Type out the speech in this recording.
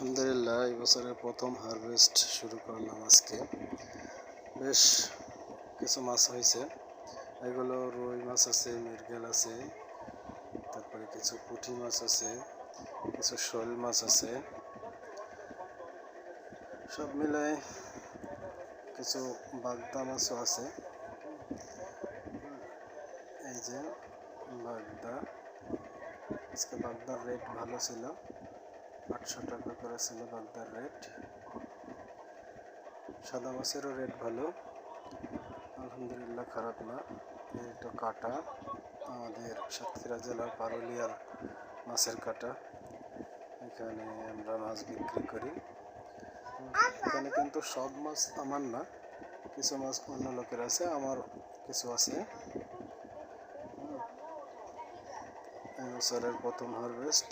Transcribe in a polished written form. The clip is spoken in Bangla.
আলহামদুলিল্লাহ, এই বছরের প্রথম হারভেস্ট শুরু করলাম আজকে। বেশ কিছু মাছ হয়েছে। এগুলো রুই মাছ আছে, মৃগেল আছে, তারপরে কিছু পুঁটি মাছ আছে, কিছু শোল মাছ আছে। সব মিলায় কিছু বাগদা মাছও আছে। এই যে বাগদা, আজকে বাগদার রেট ভালো ছিল, 800 টাকা করে ছিল বাগদার রেট। সাদা মাছেরও রেট ভালো, আলহামদুলিল্লাহ, খারাপ না। এই তো কাটা, আমাদের সাতক্ষীরা জেলার পারুলিয়ার মাছের কাটা। এখানে আমরা মাছ বিক্রি করি। এখানে কিন্তু সব মাছ আমার না, কিছু মাছ অন্য লোকের আছে, আমার কিছু আছে। এই বছরের প্রথম হারভেস্ট।